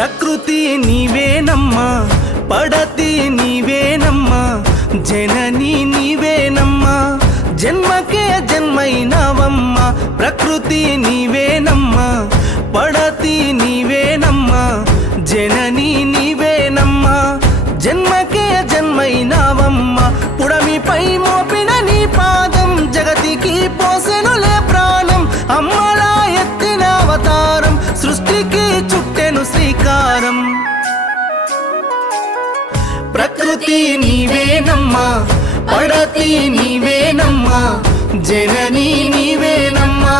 ప్రకృతి నీవేనమ్మా, పడతి నీవేనమ్మా, జనని నీవేనమ్మా, జన్మకే జన్మైనవమ్మా. ప్రకృతి నీవేనమ్మా, పడతి నీవేనమ్మా, జనని నీవేనమ్మా, జన్మకే జన్మైనవమ్మా. పుడమిపై మోపిన నీ పాదం జగతికి పోసెనులే ప్రాణం. అమ్మలా ఎత్తిన అవతారం సృష్టికి చుట్టెను శ్రీకారం. ప్రకృతి నీవేనమ్మా, పడతి నీవేనమ్మా, జనని నీవేనమ్మా,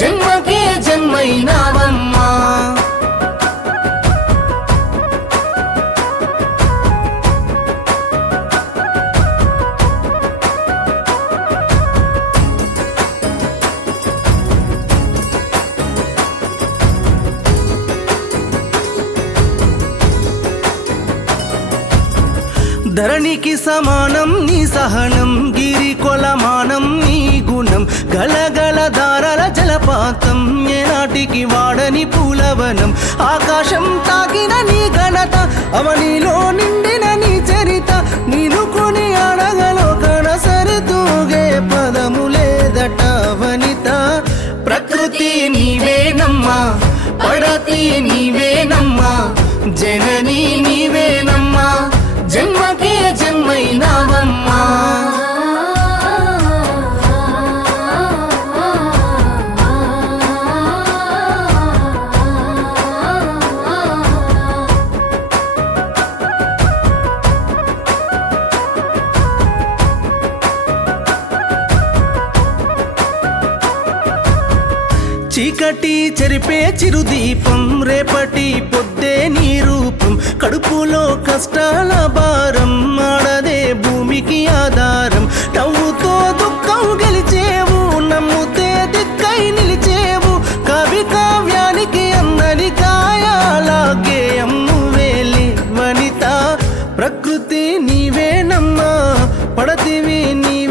జన్మకే జన్మైనవమ్మా. ధరణికి సమానం నీ సహనం, గిరి కొలమానం నీ గుణం, గలగల దారాల జలపాతం, ఏనాటికి వాడని పూలవనం. ఆకాశం తాకిన నీ ఘనత, అవనిలో నిండిన నీ చరిత, నీను కొని అడగలో కనసరితూగే పదము లేదట వనిత. ప్రకృతి నీవేనమ్మా, పడతి నీవేనమ్మా, జనని నీవేనమ్మా, జన్మకే జన్మైనవమ్మా. చీకటి చెరిపే చిరుదీపం, రేపటి పొద్దే నీ రూపం, కడుపులో కష్టాల భారం, ఆడదే భూమికి ఆధారం. నవ్వుతో దుఃఖం గెలిచేవు, నమ్ముతే దిక్కై నిలిచేవు, కవి కావ్యానికి అందని కాయాలాగే అమ్మువేలి వనిత. ప్రకృతి నీవేనమ్మా, పడతివి నీవే